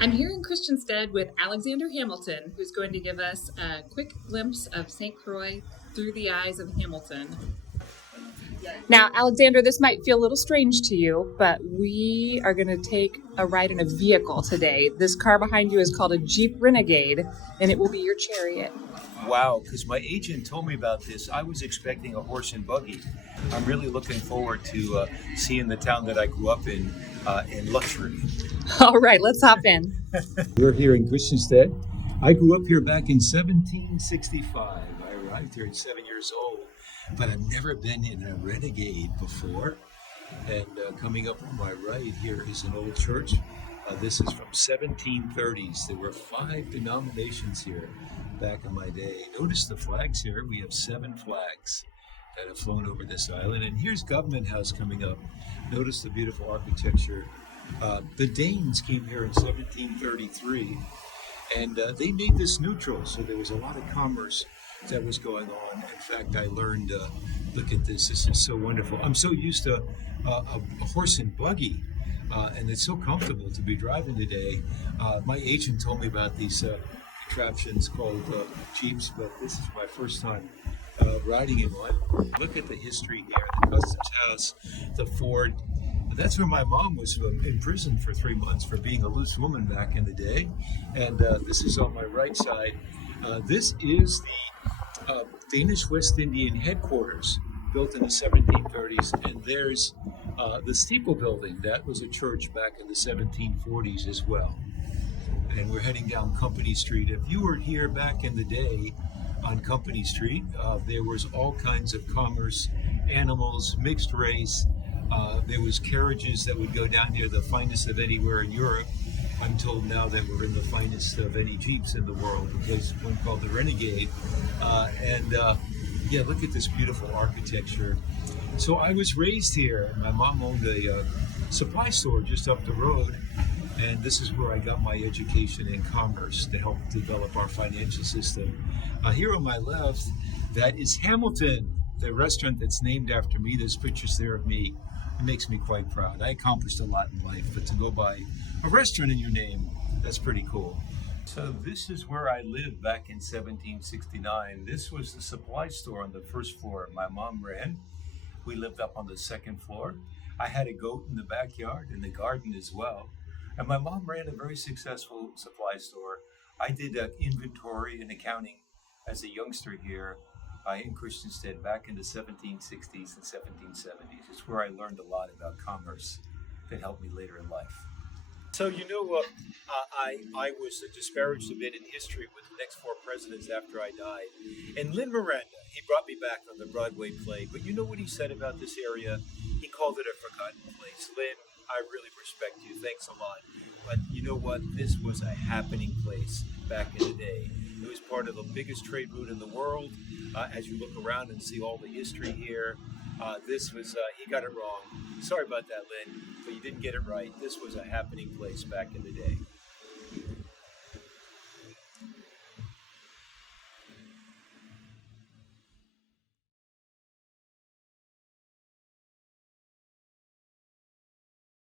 I'm here in Christiansted with Alexander Hamilton, who's going to give us a quick glimpse of St. Croix through the eyes of Hamilton. Now, Alexander, this might feel a little strange to you, but we are going to take a ride in a vehicle today. This car behind you is called a Jeep Renegade, and it will be your chariot. Wow, because my agent told me about this. I was expecting a horse and buggy. I'm really looking forward to seeing the town that I grew up in luxury. All right, let's hop in. We're here in Christiansted. I grew up here back in 1765. I arrived here at 7 years old, but I've never been in a Renegade before. And coming up on my right here is an old church. This is from 1730s. There were 5 denominations here back in my day. Notice the flags here. We have 7 flags that have flown over this island. And here's Government House coming up. Notice the beautiful architecture. The Danes came here in 1733, and they made this neutral, so there was a lot of commerce that was going on. In fact, I learned, look at this is so wonderful. I'm so used to a horse and buggy, and it's so comfortable to be driving today. My agent told me about these contraptions called Jeeps, but this is my first time riding in one. Look at the history here, the Customs House, the Ford. That's where my mom was in prison for 3 months for being a loose woman back in the day. And this is on my right side. This is the Danish West Indian headquarters, built in the 1730s. And there's the steeple building. That was a church back in the 1740s as well. And we're heading down Company Street. If you were here back in the day on Company Street, there was all kinds of commerce, animals, mixed race. There was carriages that would go down here, the finest of anywhere in Europe. I'm told now that we're in the finest of any Jeeps in the world, because one called the Renegade. Yeah, look at this beautiful architecture. So I was raised here. My mom owned a supply store just up the road, and this is where I got my education in commerce to help develop our financial system. Here on my left, that is Hamilton, the restaurant that's named after me. There's pictures there of me. It makes me quite proud. I accomplished a lot in life, but to go by a restaurant in your name, that's pretty cool. So this is where I lived back in 1769. This was the supply store on the first floor my mom ran. We lived up on the second floor. I had a goat in the backyard, in the garden as well. And my mom ran a very successful supply store. I did inventory and accounting as a youngster here in Christiansted back in the 1760s and 1770s. It's where I learned a lot about commerce that helped me later in life. So, I was disparaged a bit in history with the next 4 presidents after I died. And Lin Miranda, he brought me back on the Broadway play. But you know what he said about this area? He called it a forgotten place. Lin, I really respect you. Thanks a lot. But you know what? This was a happening place back in the day. It was part of the biggest trade route in the world. As you look around and see all the history here, this was, he got it wrong. Sorry about that, Lynn, but you didn't get it right. This was a happening place back in the day.